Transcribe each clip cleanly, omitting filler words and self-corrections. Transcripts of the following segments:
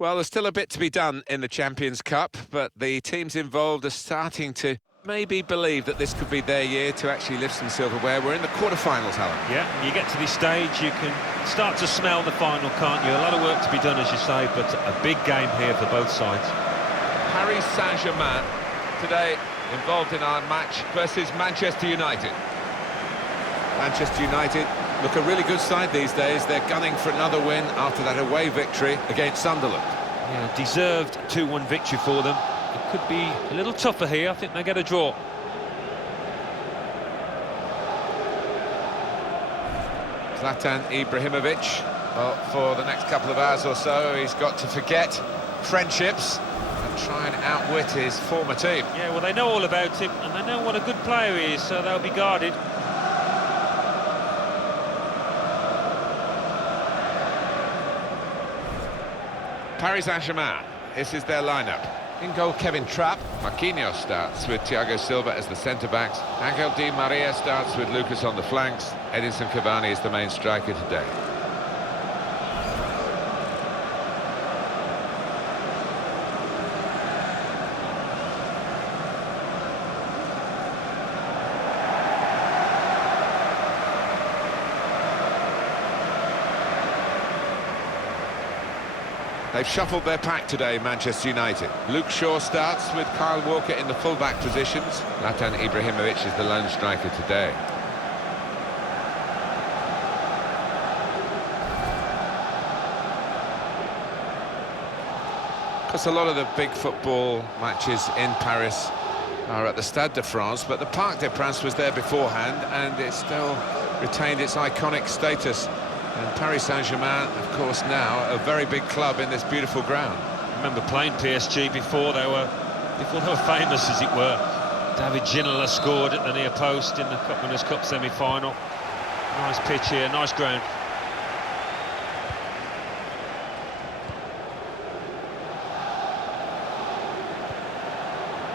Well, there's still a bit to be done in the Champions Cup, but the teams involved are starting to maybe believe that this could be their year to actually lift some silverware. We're in the quarter-finals, Alan. Yeah, you get to this stage, you can start to smell the final, can't you? A lot of work to be done, as you say, but a big game here for both sides. Paris Saint-Germain today involved in our match versus Manchester United. Manchester United look a really good side these days. They're gunning for another win after that away victory against Sunderland. Yeah, deserved 2-1 victory for them. It could be a little tougher here. I think they get a draw. Zlatan Ibrahimovic, well, for the next couple of hours or so, he's got to forget friendships and try and outwit his former team. Yeah, well, they know all about him, and they know what a good player he is, so they'll be guarded. Paris Saint-Germain, this is their lineup. In goal, Kevin Trapp. Marquinhos starts with Thiago Silva as the centre-backs. Angel Di Maria starts with Lucas on the flanks. Edinson Cavani is the main striker today. They've shuffled their pack today, Manchester United. Luke Shaw starts with Kyle Walker in the full-back positions. Zlatan Ibrahimovic is the lone striker today. Because a lot of the big football matches in Paris are at the Stade de France, but the Parc des Princes was there beforehand, and it still retained its iconic status. And Paris Saint-Germain, of course, now a very big club in this beautiful ground. I remember playing PSG before they were famous, as it were. David Ginola scored at the near post in the Cup Winners' Cup semi-final. Nice pitch here, nice ground.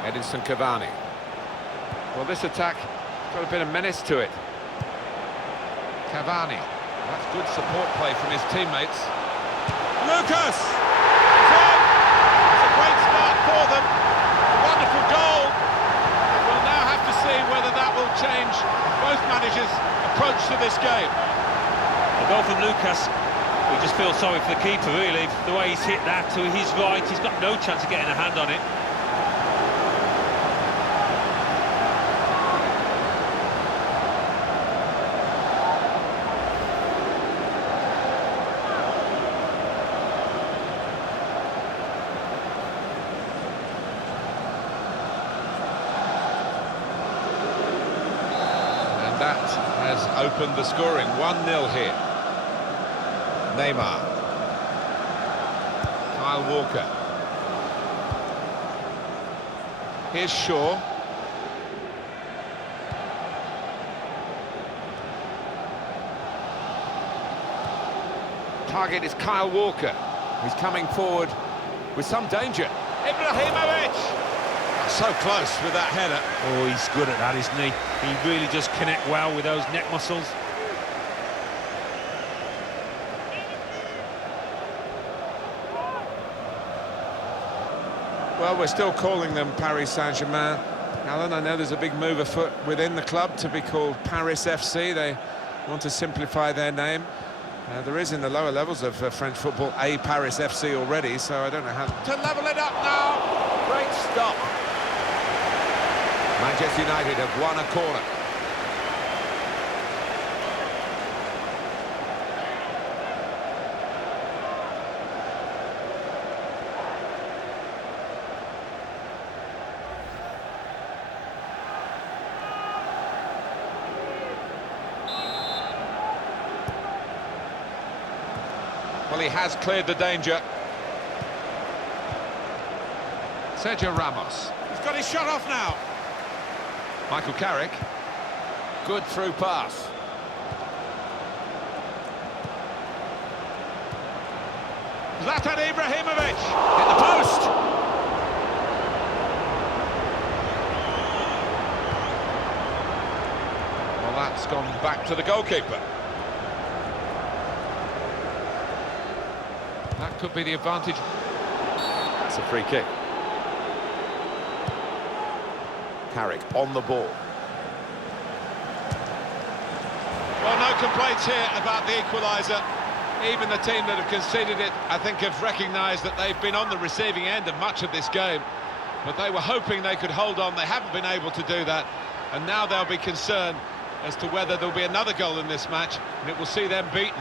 Edinson Cavani. Well, this attack got a bit of menace to it. Cavani. That's good support play from his teammates. Lucas! It's in! It's a great start for them. A wonderful goal. We'll now have to see whether that will change both managers' approach to this game. A goal from Lucas. We just feel sorry for the keeper, really. The way he's hit that to his right, he's got no chance of getting a hand on it. That has opened the scoring. 1-0 here. Neymar. Kyle Walker. Here's Shaw. Target is Kyle Walker. He's coming forward with some danger. Ibrahimovic! So close with that header. Oh, he's good at that, isn't he? He really does connect well with those neck muscles. Well, we're still calling them Paris Saint-Germain. Alan, I know there's a big move afoot within the club to be called Paris FC. They want to simplify their name. There is in the lower levels of French football a Paris FC already, so I don't know how to level it up now. Great stop. Manchester United have won a corner. Well, he has cleared the danger. Sergio Ramos. He's got his shot off now. Michael Carrick, good through pass. Zlatan Ibrahimovic, hit the post. Well, that's gone back to the goalkeeper. That could be the advantage. It's a free kick. Carrick on the ball. Well, no complaints here about the equaliser. Even the team that have conceded it, I think, have recognised that they've been on the receiving end of much of this game. But they were hoping they could hold on. They haven't been able to do that. And now they'll be concerned as to whether there'll be another goal in this match, and it will see them beaten.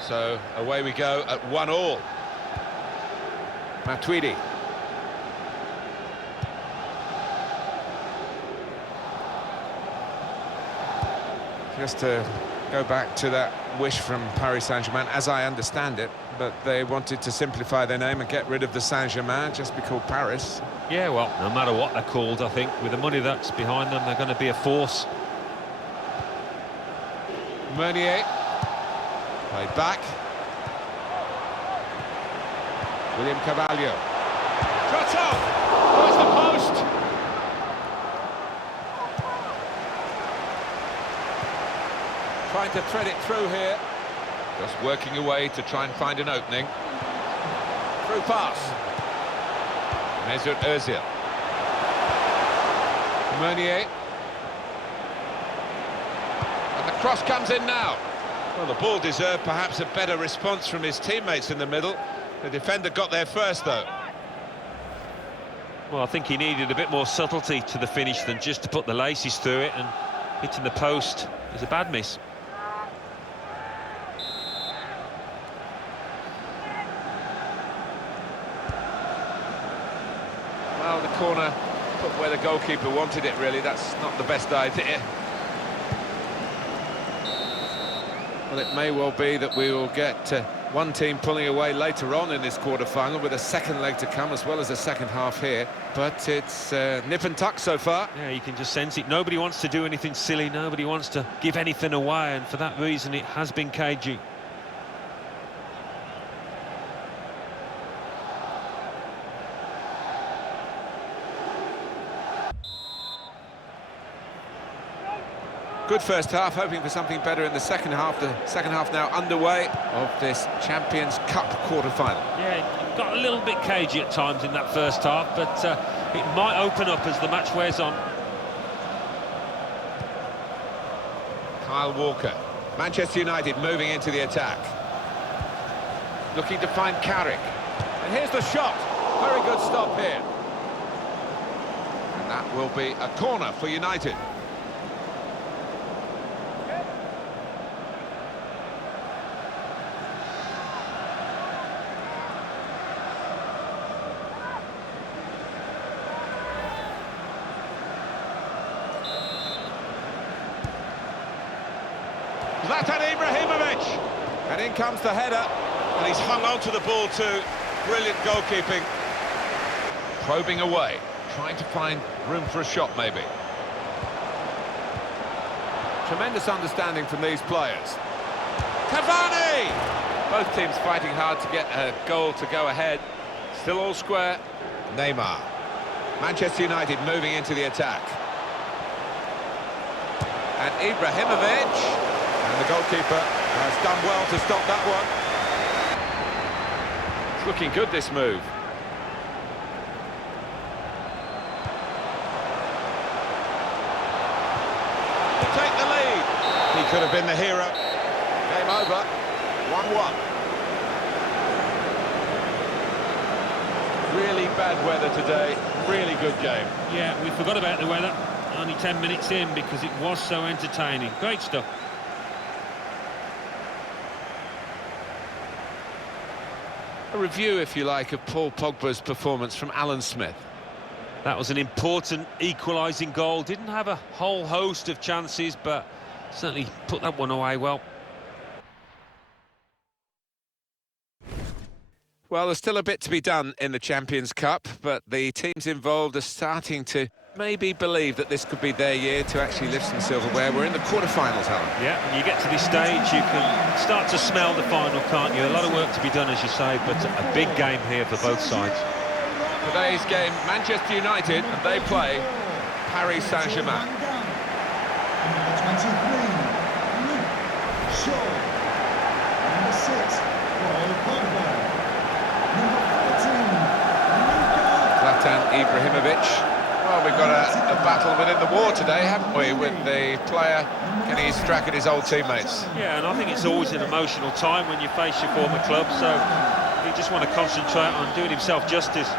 So away we go at 1-1. Matuidi. Just to go back to that wish from Paris Saint-Germain, as I understand it, but they wanted to simplify their name and get rid of the Saint-Germain, just be called Paris. Yeah, well, no matter what they're called, I think, with the money that's behind them, they're going to be a force. Meunier. Played back. William Carvalho. Cut off! Where's the post? Trying to thread it through here. Just working away to try and find an opening. Through pass. Mesut Ozil. Meunier. And the cross comes in now. Well, the ball deserved perhaps a better response from his teammates in the middle. The defender got there first, though. Well, I think he needed a bit more subtlety to the finish than just to put the laces through it, and hitting the post is a bad miss. Well, the corner put where the goalkeeper wanted it, really. That's not the best idea. Well, it may well be that we will get one team pulling away later on in this quarter-final with a second leg to come, as well as a second half here. But it's nip and tuck so far. Yeah, you can just sense it. Nobody wants to do anything silly. Nobody wants to give anything away, and for that reason it has been cagey. Good first half, hoping for something better in the second half. The second half now underway of this Champions Cup quarter-final. Yeah, it got a little bit cagey at times in that first half, but it might open up as the match wears on. Kyle Walker. Manchester United moving into the attack. Looking to find Carrick. And here's the shot. Very good stop here. And that will be a corner for United. S7.E181. And in comes the header, and he's hung on to the ball too. Brilliant goalkeeping. Probing away, trying to find room for a shot maybe. Tremendous understanding from these players. Cavani! Both teams fighting hard to get a goal to go ahead. Still all square. Neymar. Manchester United moving into the attack. And Ibrahimovic. And the goalkeeper has done well to stop that one. It's looking good, this move. To take the lead. He could have been the hero. Game over. 1-1. Really bad weather today. Really good game. Yeah, we forgot about the weather. Only 10 minutes in because it was so entertaining. Great stuff. A review, if you like, of Paul Pogba's performance from Alan Smith. That was an important equalising goal. Didn't have a whole host of chances, but certainly put that one away well. Well, there's still a bit to be done in the Champions Cup, but the teams involved are starting to maybe believe that this could be their year to actually lift some silverware. We're in the quarter-finals, Alan. Yeah, when you get to this stage, you can start to smell the final, can't you? A lot of work to be done, as you say, but a big game here for both sides. Today's game, Manchester United, and they play Paris Saint-Germain. Number 23, Luke Shaw. Number 6, Paul Pogba. Number 14, Zlatan Ibrahimovic. Well, we've got a battle within the war today, haven't we, with the player getting his crack at his old teammates. Yeah, and I think it's always an emotional time when you face your former club, so you just want to concentrate on doing himself justice.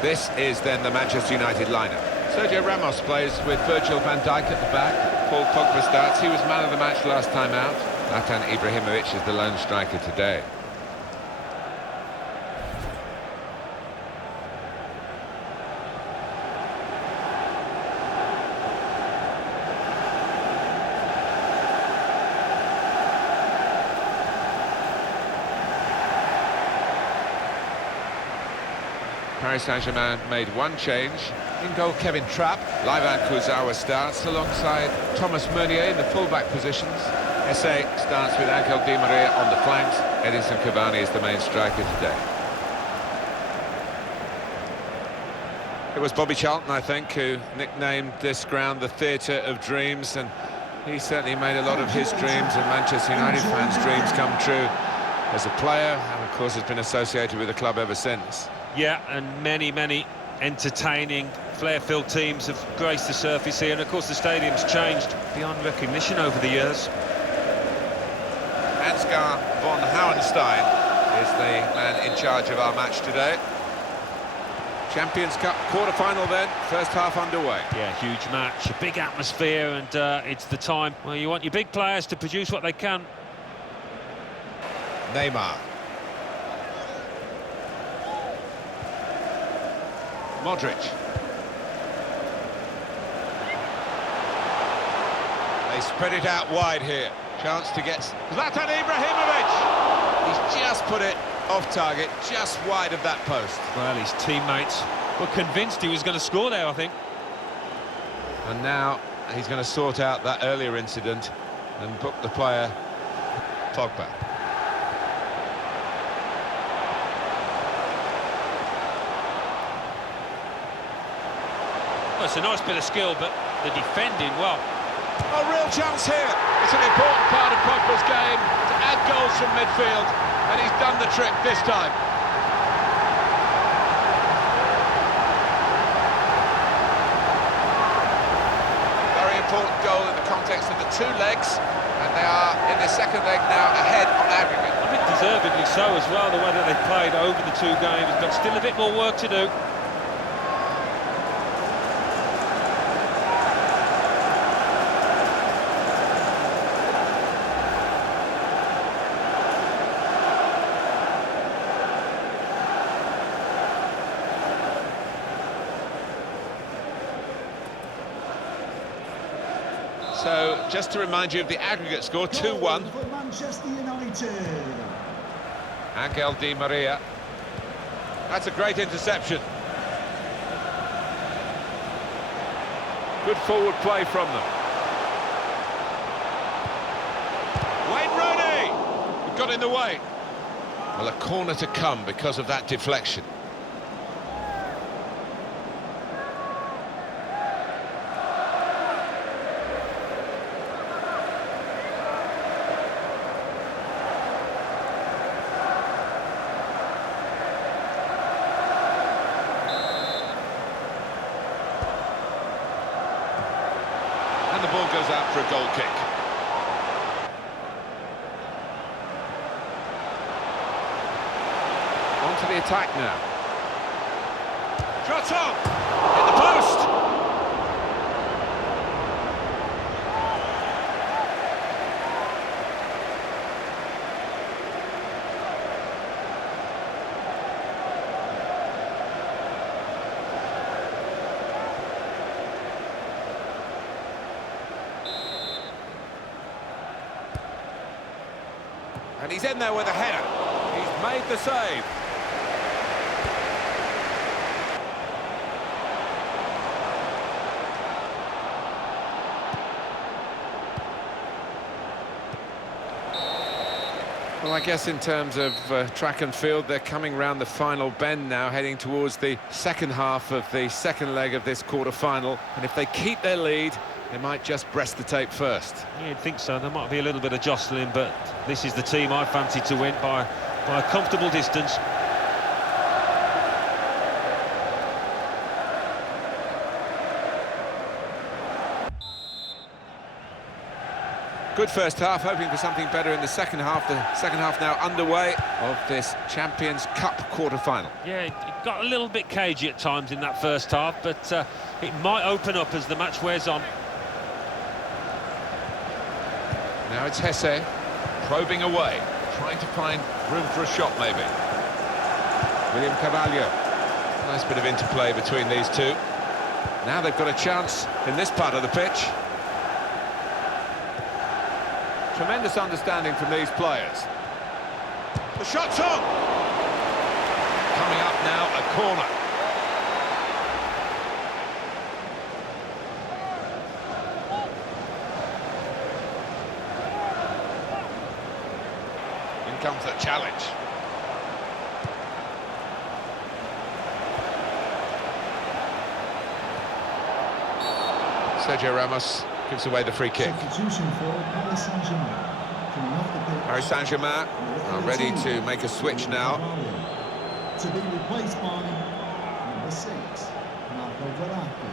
This is then the Manchester United lineup. Sergio Ramos plays with Virgil van Dijk at the back. Paul Pogba starts. He was man of the match last time out. Zlatan Ibrahimovic is the lone striker today. Paris Saint-Germain made one change. In goal, Kevin Trapp. Livan Kurzawa starts alongside Thomas Meunier in the full-back positions. SA starts with Angel Di Maria on the flanks. Edinson Cavani is the main striker today. It was Bobby Charlton, I think, who nicknamed this ground the Theatre of Dreams, and he certainly made a lot of his dreams and Manchester United fans' dreams come true as a player, and of course has been associated with the club ever since. Yeah, and many entertaining, flair-filled teams have graced the surface here, and of course the stadium's changed beyond recognition over the years. Ansgar von Hauenstein is the man in charge of our match today. Champions Cup quarter-final then, first half underway. Yeah, huge match, a big atmosphere, and it's the time where you want your big players to produce what they can. Neymar. Modric. They spread it out wide here. Chance to get Zlatan Ibrahimovic. He's just put it off target, just wide of that post. Well, his teammates were convinced he was going to score there, I think. And now he's going to sort out that earlier incident and book the player, Pogba. Well, it's a nice bit of skill, but the defending, well... A real chance here. It's an important part of Pogba's game to add goals from midfield, and he's done the trick this time. Very important goal in the context of the two legs, and they are in the second leg now ahead on aggregate. I think deservedly so as well, the way that they've played over the two games, but still a bit more work to do. So, just to remind you of the aggregate score, 2-1. for Manchester United. Angel Di Maria. That's a great interception. Good forward play from them. Wayne Rooney! He got in the way. Well, a corner to come because of that deflection. And the ball goes out for a goal kick. On to the attack now. Shot on! Hit the post! And he's in there with a header. He's made the save. Well, I guess in terms of track and field, they're coming round the final bend now, heading towards the second half of the second leg of this quarter-final. And if they keep their lead, they might just breast the tape first. Yeah, you'd think so. There might be a little bit of jostling, but this is the team I fancy to win by a comfortable distance. Good first half, hoping for something better in the second half. The second half now underway of this Champions Cup quarter-final. Yeah, it got a little bit cagey at times in that first half, but it might open up as the match wears on. Now it's Hesse, probing away, trying to find room for a shot maybe. William Carvalho. Nice bit of interplay between these two. Now they've got a chance in this part of the pitch. Tremendous understanding from these players. The shot's on! Coming up now, a corner. In comes the challenge. Sergio Ramos gives away the free kick. Substitution for Paris Saint-Germain. Coming off the pitch. Paris Saint-Germain are ready to make a switch now. To be replaced by number 6, Marco Verratti.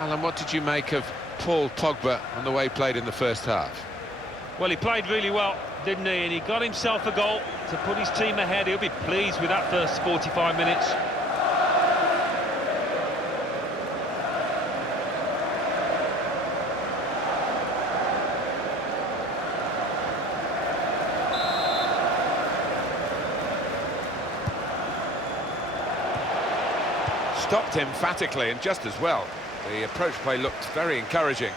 Alan, what did you make of Paul Pogba on the way he played in the first half? Well, he played really well, didn't he? And he got himself a goal to put his team ahead. He'll be pleased with that first 45 minutes. Stopped emphatically and just as well. The approach play looked very encouraging.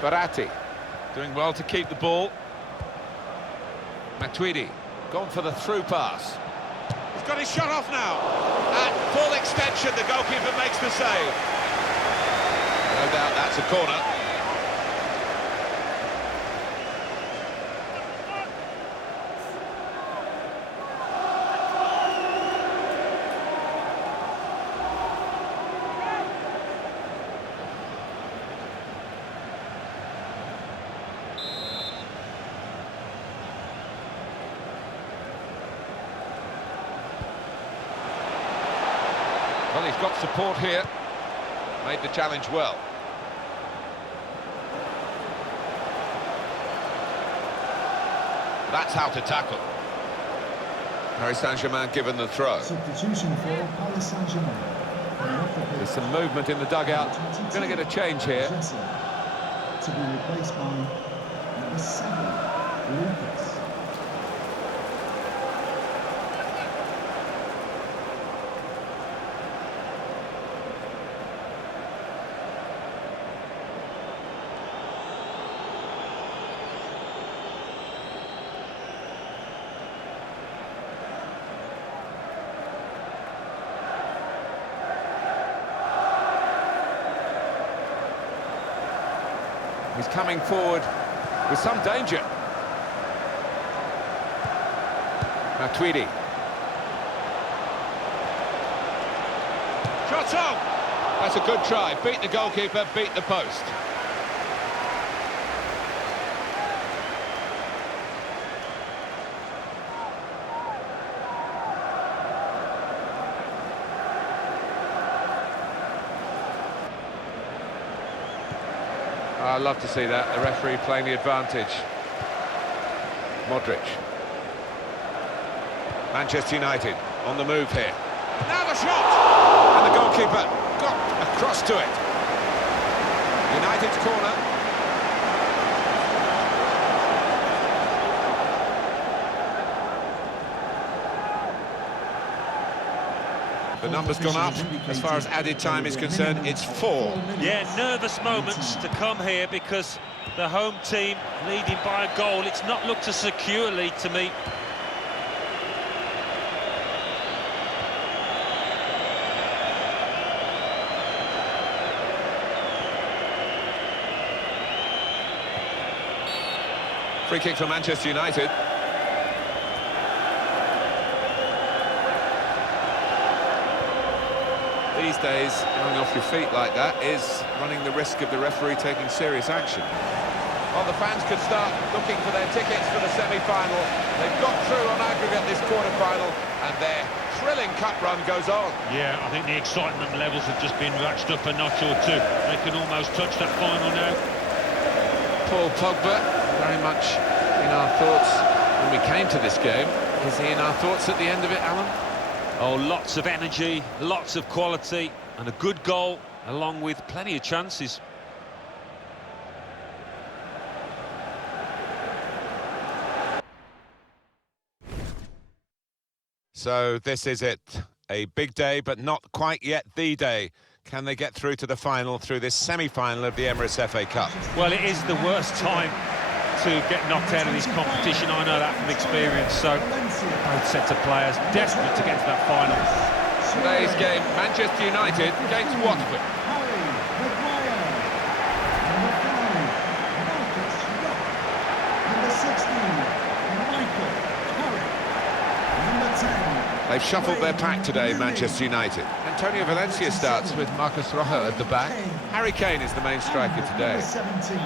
Verratti doing well to keep the ball. Matuidi gone for the through pass. He's got his shot off now. At full extension, the goalkeeper makes the save. No doubt that's a corner. Well, he's got support here. Made the challenge well. That's how to tackle. Paris Saint-Germain given the throw. Substitution for Paris Saint-Germain. There's some movement in the dugout. Going to get a change here. To be replaced by number 7, Lucas. He's coming forward with some danger. Matuidi. Shot on! That's a good try. Beat the goalkeeper, beat the post. I'd love to see that, the referee playing the advantage. Modric. Manchester United on the move here. Now the shot! And the goalkeeper got across to it. United's corner. The number's gone up. As far as added time is concerned, it's 4. Yeah, nervous moments to come here because the home team leading by a goal. It's not looked a secure lead to me. Free kick for Manchester United. These days, going off your feet like that is running the risk of the referee taking serious action. Well, the fans could start looking for their tickets for the semi-final. They've got through on aggregate this quarter-final, and their thrilling cup run goes on. Yeah, I think the excitement levels have just been ratcheted up a notch or two. They can almost touch that final now. Paul Pogba, very much in our thoughts when we came to this game. Is he in our thoughts at the end of it, Alan? Oh, lots of energy, lots of quality, and a good goal, along with plenty of chances. So this is it. A big day, but not quite yet the day. Can they get through to the final through this semi-final of the Emirates FA Cup? Well, it is the worst time to get knocked out of this competition. I know that from experience. So both sets of players desperate to get to that final. Today's game, Manchester United against Watford. They've shuffled their pack today, Manchester United. Antonio Valencia starts with Marcus Rojo at the back. Harry Kane is the main striker today. 17,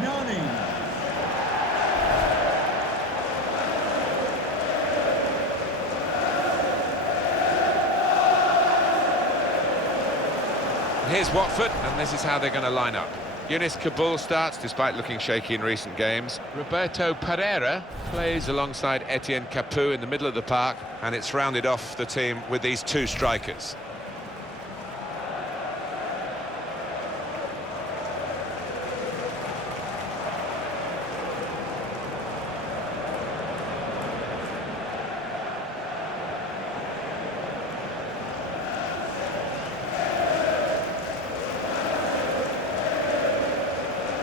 Nani. Here's Watford, and this is how they're going to line up. Younes Kaboul starts, despite looking shaky in recent games. Roberto Pereira plays alongside Etienne Capoue in the middle of the park. And it's rounded off the team with these two strikers.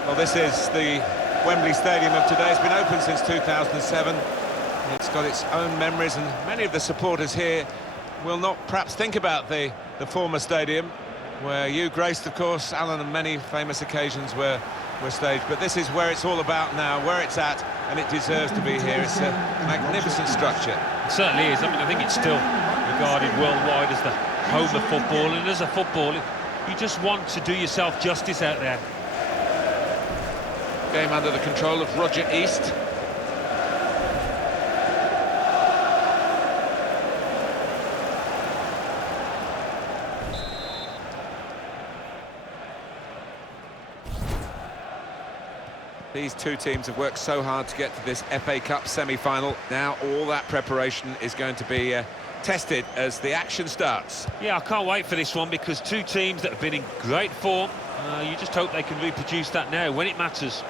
Well, this is the Wembley Stadium of today. It's been open since 2007. It's got its own memories, and many of the supporters here will not perhaps think about the former stadium, where you graced, of course, Alan, and many famous occasions were staged. But this is where it's all about now, where it's at, and it deserves to be here. It's a magnificent structure. It certainly is. I mean, I think it's still regarded worldwide as the home of football, and as a footballer, you just want to do yourself justice out there. Game under the control of Roger East. These two teams have worked so hard to get to this FA Cup semi-final. Now all that preparation is going to be tested as the action starts. Yeah, I can't wait for this one, because two teams that have been in great form. You just hope they can reproduce that now when it matters.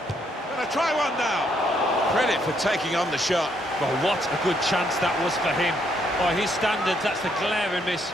Gonna try one now. Credit for taking on the shot. Well, what a good chance that was for him. By his standards, that's a glaring miss.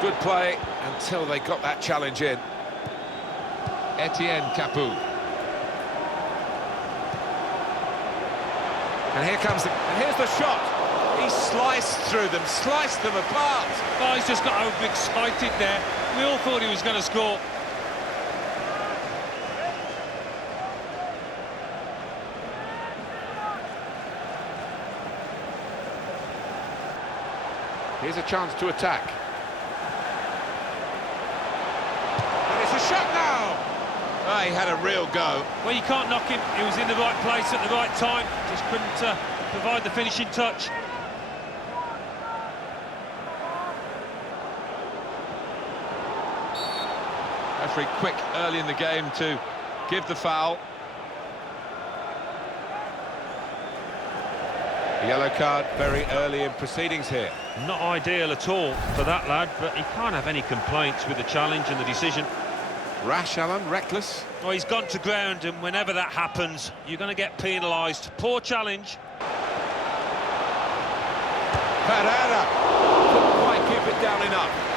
Good play until they got that challenge in. Etienne Capoue. And here's the shot. He sliced through them, sliced them apart. Oh, he's just got overexcited there. We all thought he was going to score. Here's a chance to attack. Shot now! Oh, he had a real go. Well, you can't knock him. He was in the right place at the right time. Just couldn't provide the finishing touch. Referee quick early in the game to give the foul. A yellow card very early in proceedings here. Not ideal at all for that lad, but he can't have any complaints with the challenge and the decision. Rash, Alan, reckless. Well, he's gone to ground, and whenever that happens, you're going to get penalised. Poor challenge. Pereira couldn't quite keep it down enough.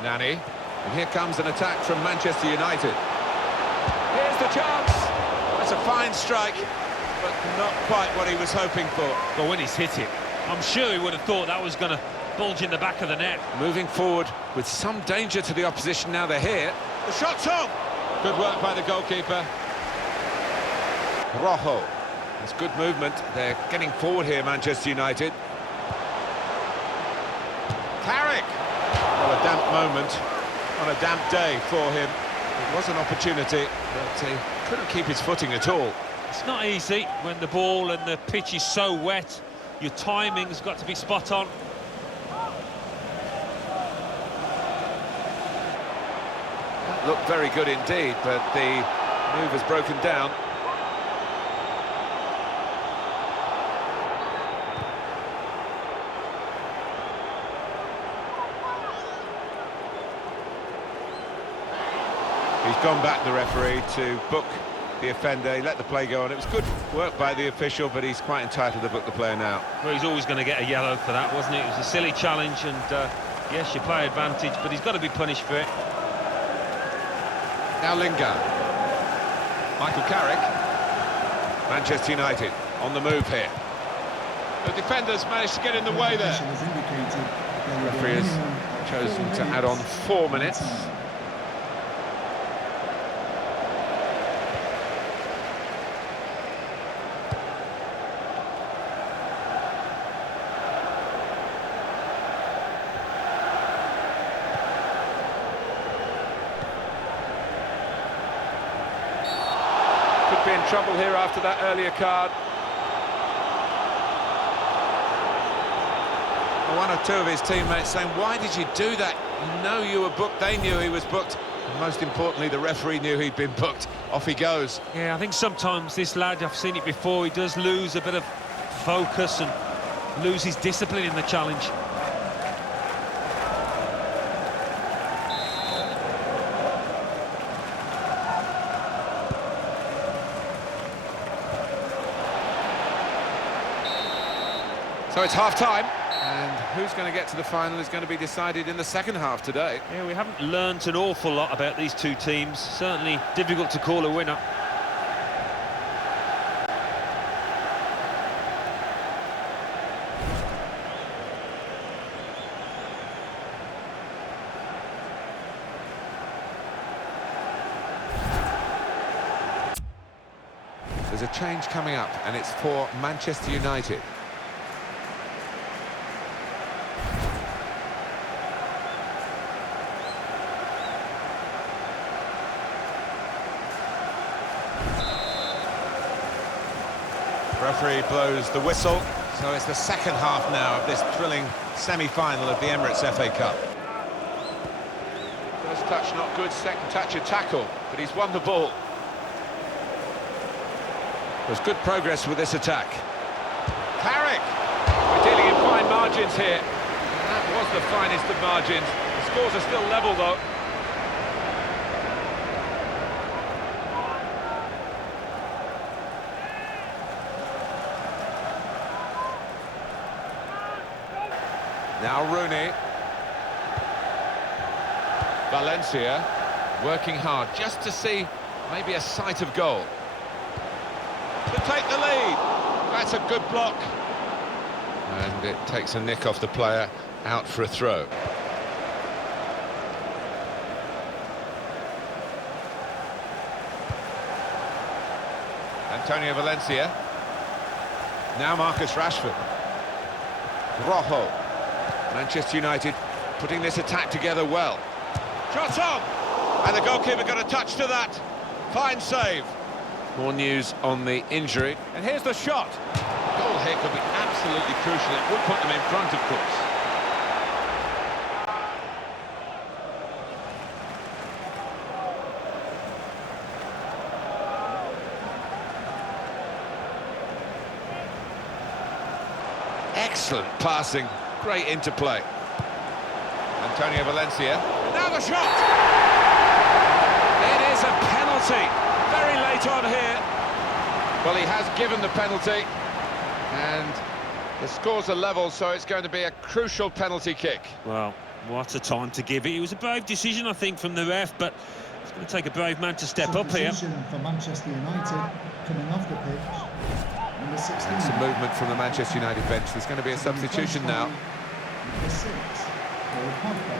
Nani, and here comes an attack from Manchester United. Here's the chance. That's a fine strike, but not quite what he was hoping for. But when he's hit it, I'm sure he would have thought that was going to bulge in the back of the net. Moving forward with some danger to the opposition now they're here. The shot's on! Good work by the goalkeeper. Rojo. It's good movement. They're getting forward here, Manchester United. Carrick! Well, a damp moment on a damp day for him. It was an opportunity, but he couldn't keep his footing at all. It's not easy when the ball and the pitch is so wet. Your timing's got to be spot on. That looked very good indeed, but the move has broken down. He's gone back, the referee, to book the offender. He let the play go on. It was good work by the official, but he's quite entitled to book the player now. Well, he's always going to get a yellow for that, wasn't it? It was a silly challenge, and yes, you play advantage, but he's got to be punished for it. Now Lingard. Michael Carrick. Manchester United on the move here. The defenders managed to get in the way there. The referee has chosen to add on 4 minutes. Could be in trouble here after that earlier card. One or two of his teammates saying, why did you do that? You know you were booked. They knew he was booked. And most importantly, the referee knew he'd been booked. Off he goes. Yeah, I think sometimes this lad, I've seen it before, he does lose a bit of focus and lose his discipline in the challenge. So it's half-time, and who's going to get to the final is going to be decided in the second half today. Yeah, we haven't learnt an awful lot about these two teams. Certainly difficult to call a winner. There's a change coming up, and it's for Manchester United. Referee blows the whistle, so it's the second half now of this thrilling semi-final of the Emirates FA Cup. First touch not good, second touch a tackle, but he's won the ball. There's good progress with this attack. Carrick! We're dealing in fine margins here. And that was the finest of margins. The scores are still level, though. Now Rooney. Valencia working hard just to see maybe a sight of goal. To take the lead. That's a good block. And it takes a nick off the player, out for a throw. Antonio Valencia. Now Marcus Rashford. Rojo. Manchester United putting this attack together well. Shot on! And the goalkeeper got a touch to that. Fine save. More news on the injury. And here's the shot. The goal here could be absolutely crucial. It would put them in front, of course. Excellent passing. Great interplay. Antonio Valencia. Now the shot! It is a penalty. Very late on here. Well, he has given the penalty. And the scores are level, so it's going to be a crucial penalty kick. Well, what a time to give it. It was a brave decision, I think, from the ref, but it's going to take a brave man to step up here. For Manchester United, coming off the pitch. Number 16. And some movement from the Manchester United bench. There's going to be a substitution now. Number 6, Paul Pogba.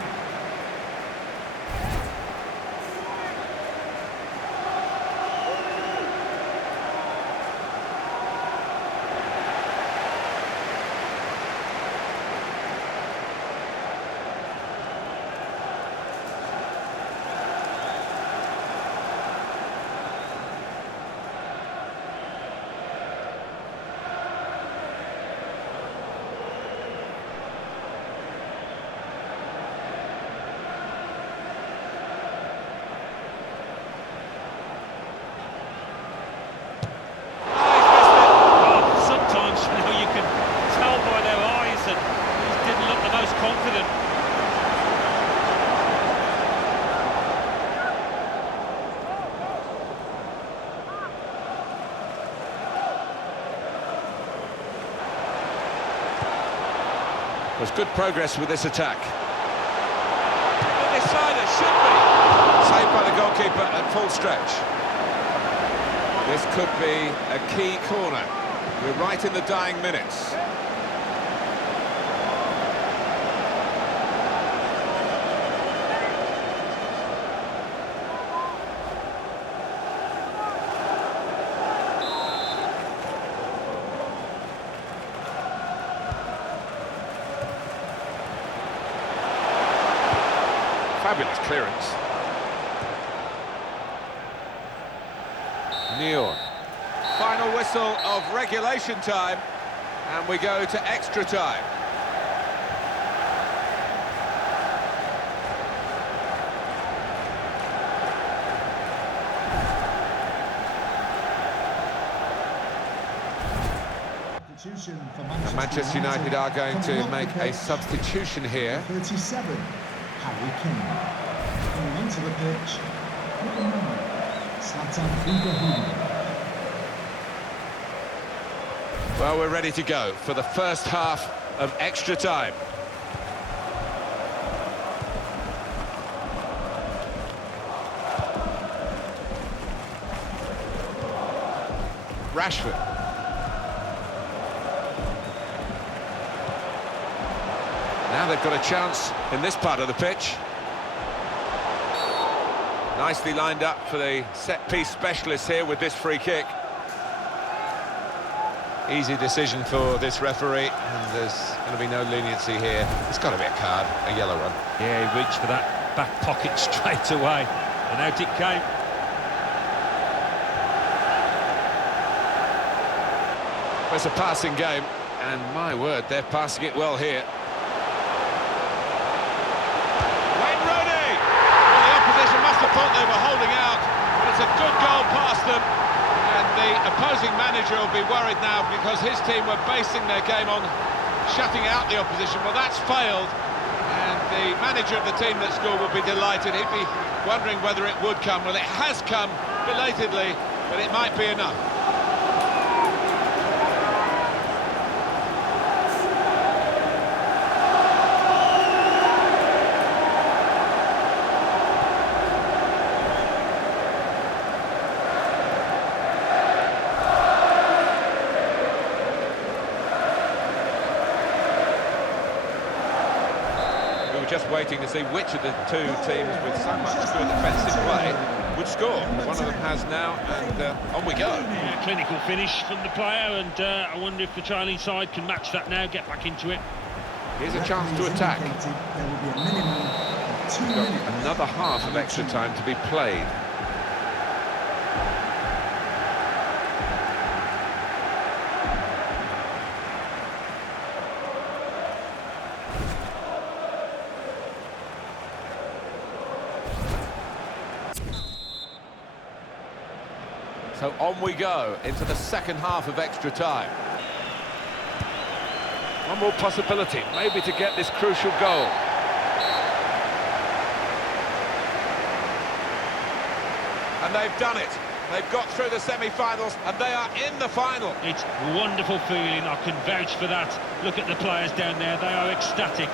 There's good progress with this attack. This side should be saved by the goalkeeper at full stretch. This could be a key corner. We're right in the dying minutes. Fabulous clearance. Neil. Final whistle of regulation time, and we go to extra time. And Manchester United are going to make a substitution here. 37. Harry Kane. Coming onto the pitch, number 9, S7.E181. Well, we're ready to go for the first half of extra time. Rashford. Now they've got a chance in this part of the pitch. Nicely lined up for the set-piece specialist here with this free kick. Easy decision for this referee, and there's going to be no leniency here. It's got to be a card, a yellow one. Yeah, he reached for that back pocket straight away, and out it came. It's a passing game, and my word, they're passing it well here. Thought they were holding out, but it's a good goal past them, and the opposing manager will be worried now because his team were basing their game on shutting out the opposition. Well, that's failed, and the manager of the team that scored will be delighted. He'd be wondering whether it would come. Well, it has come belatedly, but it might be enough. Just waiting to see which of the two teams with so much good defensive play would score. One of them has now, and on we go. Yeah, clinical finish from the player, and I wonder if the trailing side can match that now, get back into it. Here's a chance to attack. There will be a minimum of 2 Got minutes. another half of extra time to be played. So on we go into the second half of extra time. One more possibility, maybe to get this crucial goal. And they've done it. They've got through the semi-finals and they are in the final. It's a wonderful feeling, I can vouch for that. Look at the players down there, they are ecstatic.